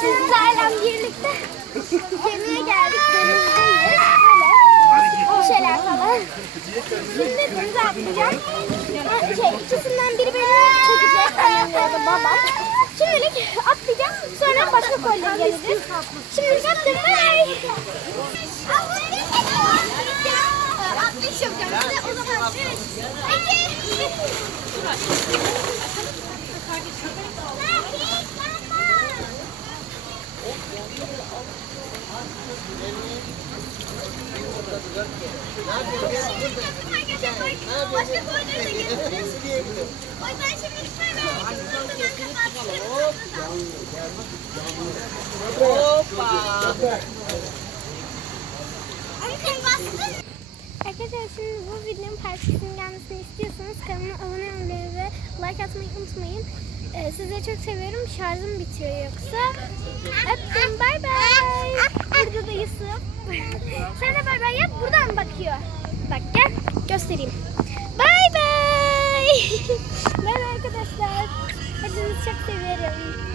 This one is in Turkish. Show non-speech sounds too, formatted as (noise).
sizlerle birlikte gemiye geldik. Denizdeyiz. Şeyler falan. Şimdi atlayacağım. Şey, biri beni çekecek. Hani Annem ya da babam. Şimdilik atlayacağım. Sonra başka kolyeye geleceğiz. Şimdilik atlayayım. Bye. Atlayış. O zaman evet. Arkadaşlar şimdi bu videonun parçasının gelmesini istiyorsanız kanalıma abone olmayı ve like atmayı unutmayın. Ee, sizleri çok seviyorum. Şarjım bitiyor yoksa. Öptüm. Bay bay. Burada da Yusuf. (laughs) Sen de bay bay yap. Bay bay. (laughs) bay bay arkadaşlar. Hepinizi çok seviyorum.